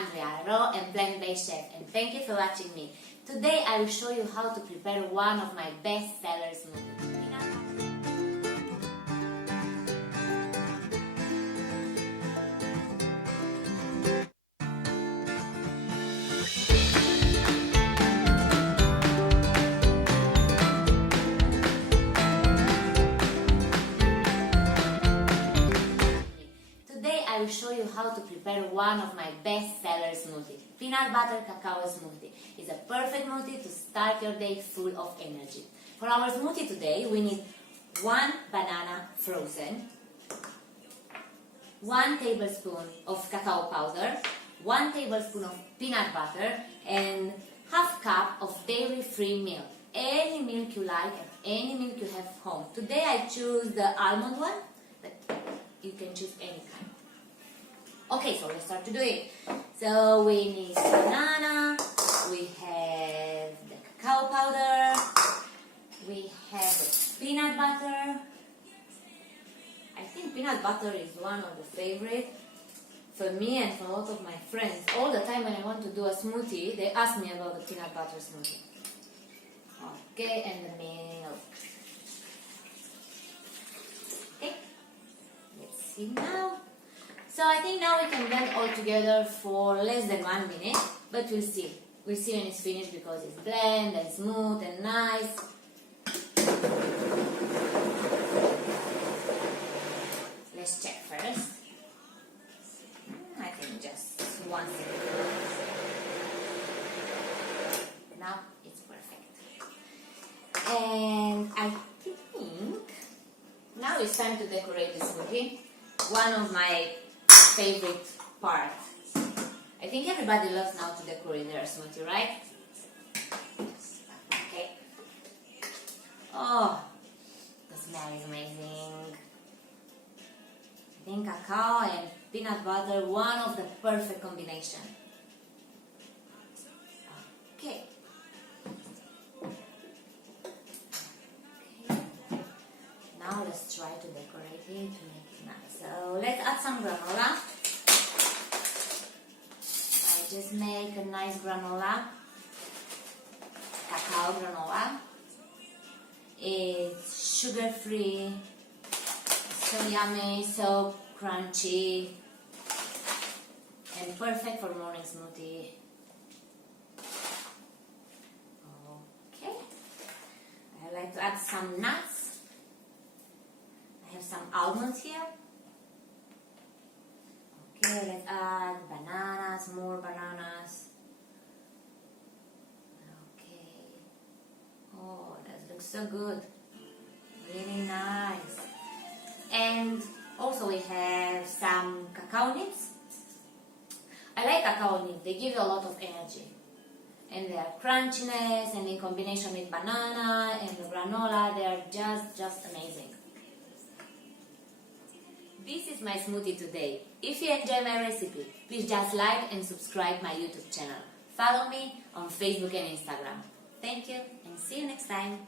Andrea, raw and plant-based chef, and thank you for watching me. Today I will show you how to prepare one of my best seller smoothies. Today I will show you how to prepare one of my best seller smoothies. Peanut butter cacao smoothie is a perfect smoothie to start your day full of energy. For our smoothie today we need 1 banana frozen, 1 tablespoon of cacao powder, 1 tablespoon of peanut butter, and half cup of dairy-free milk. Any milk you like and any milk you have home. Today I choose the almond one, but you can choose any kind. Okay, so let's start to do it. So we need banana, we have the cacao powder, we have the peanut butter. I think peanut butter is one of the favorite for me and for a lot of my friends. All the time when I want to do a smoothie, they ask me about the peanut butter smoothie. Okay, and the milk. Okay, let's see now. So I think now we can blend all together for less than 1 minute, but we'll see. We'll see when it's finished because it's blend and smooth and nice. Let's check first. I think just 1 second. Now it's perfect. And I think now it's time to decorate the smoothie. One of my favorite part. I think everybody loves now to decorate their smoothie, right? Okay. Oh, the smell is amazing. I think cacao and peanut butter, one of the perfect combination. Okay. Now let's try to decorate it to make it nice. So let's add some granola. I just make a nice granola, cacao granola. It's sugar-free, so yummy, so crunchy, and perfect for morning smoothie. Okay, I like to add some nuts. I have some almonds here. Okay, let's add bananas, more bananas. Okay. Oh, that looks so good. Really nice. And also we have some cacao nibs. I like cacao nibs. They give you a lot of energy. And they are crunchiness, and in combination with banana and the granola, they are just amazing. This is my smoothie today. If you enjoy my recipe, please just like and subscribe my YouTube channel. Follow me on Facebook and Instagram. Thank you and see you next time.